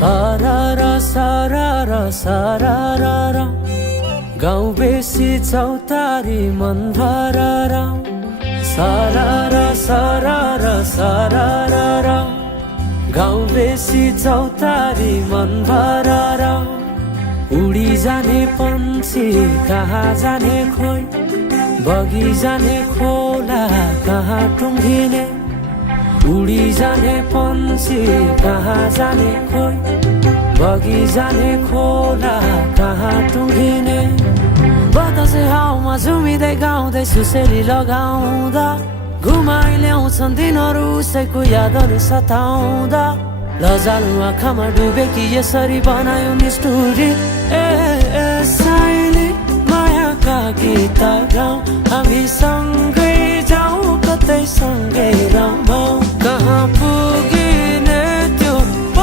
सारारा सारारा सारारा गाउँ बेसी चौतारी मन भरारा सारारा सारारा सारारा गाउँ बेसी चौतारी मन भरारा उडी जाने पन्छी कहाँ जाने खोइ बगी जाने खोला कहाँ टुङ्गिने उडी जाने पन्छी कहाँ जाने खोइ बगी जाने खोला कहाँ टुङ्गिने बतासे हाउमा झुमिँदै गाउँदै सुसेली लगाउँदा घुमाइ ल्याउँछन् दिनहरू उसैको यादहरू सताउँदा लजालु आँखामा डुबे कि यसरी बनायो निष्ठुरी ए साइली मायाका गीत गाउँ हामी सँगै जाउँ कतै सँगै रमाउँ